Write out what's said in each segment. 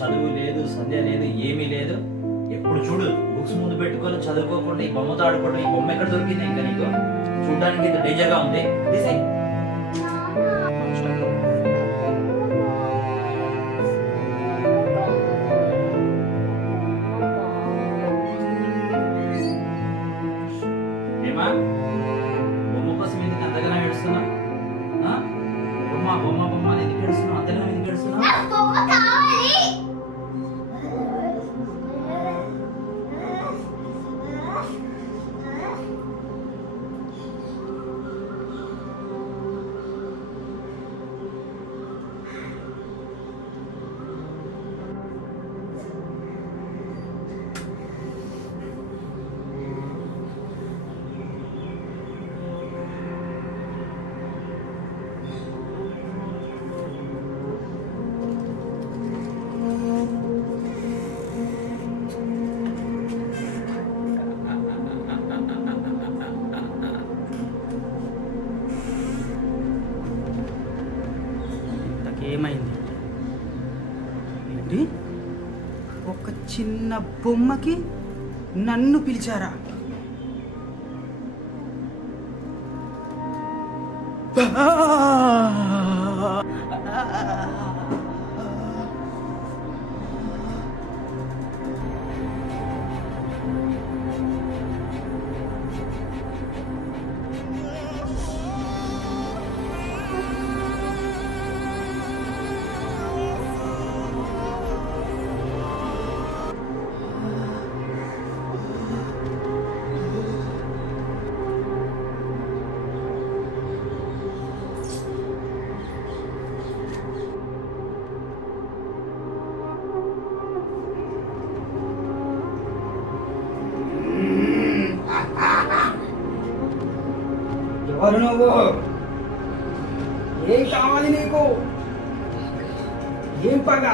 చదువు లేదు, సంధ్య లేదు, ఏమీ లేదు. ఎప్పుడు చూడు బుక్స్ ముందు పెట్టుకొని చదువుకోకుండా ఈ బొమ్మతో ఆడుకోవడం. ఈ బొమ్మ ఎక్కడ దొరికింది ఇంకా నీకు? చూడడానికి ఇంత డేంజర్గా ఉంది. తీసేయ్. ఏమా బొమ్మ కోసం ఎందుకు అంతగానో ఏడుస్తున్నావు? బొమ్మ బొమ్మ బొమ్మ అని ఎందుకు ఏడుస్తున్నావు? అంతగానో ఎందుకు ఏడుస్తున్నావు? ఏమైంది? ఏంటి, ఒక చిన్న బొమ్మకి నన్ను పిలిచారా? ఎవరు నువ్వు? ఏం కావాలి నీకు? ఏం పగ?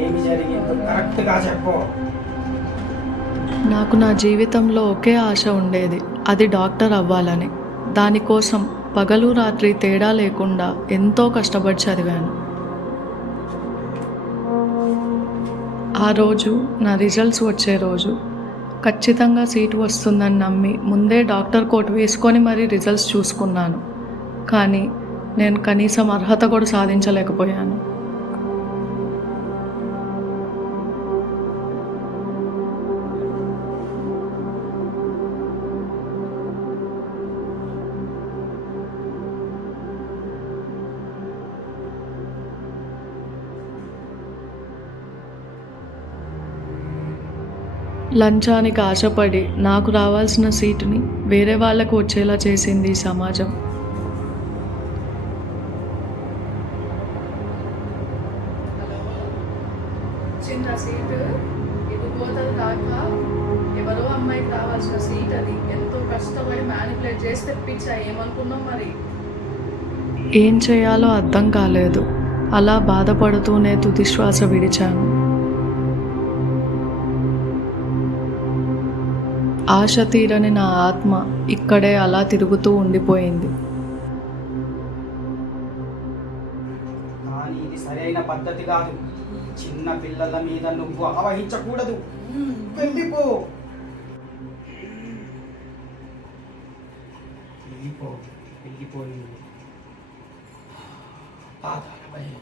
ఏమి జరిగిందో కరెక్ట్గా చెప్పు. నాకు నా జీవితంలో ఒకే ఆశ ఉండేది, అది డాక్టర్ అవ్వాలని. దానికోసం పగలు రాత్రి తేడా లేకుండా ఎంతో కష్టపడి చదివాను. ఆ రోజు నా రిజల్ట్స్ వచ్చే రోజు. ఖచ్చితంగా సీటు వస్తుందని నమ్మి ముందే డాక్టర్ కోట్ వేసుకొని మరీ రిజల్ట్స్ చూసుకున్నాను. కానీ నేను కనీసం అర్హత కూడా సాధించలేకపోయాను. లంచానికి ఆశపడి నాకు రావాల్సిన సీటుని వేరే వాళ్ళకు వచ్చేలా చేసింది ఈ సమాజం. చిన్న సీటు ఇది పోతుంది కాక, ఎవరో అమ్మాయికి రావాల్సిన సీట్ అది. ఎంతో కష్టపడి మ్యానిపులేట్ చేసి తెప్పించా. ఏమనుకున్నాం మరి? ఏం చేయాలో అర్థం కాలేదు. అలా బాధపడుతూనే తుదిశ్వాస విడిచాను. ఆశ తీరని నా ఆత్మ ఇక్కడే అలా తిరుగుతూ ఉండిపోయింది. కానీ ఇది సరైన పద్ధతి కాదు. చిన్న పిల్లల మీద నువ్వు ఆవహించకూడదు. వెళ్ళిపో, వెళ్ళిపో, వెళ్ళిపోయి పాదాల భయం.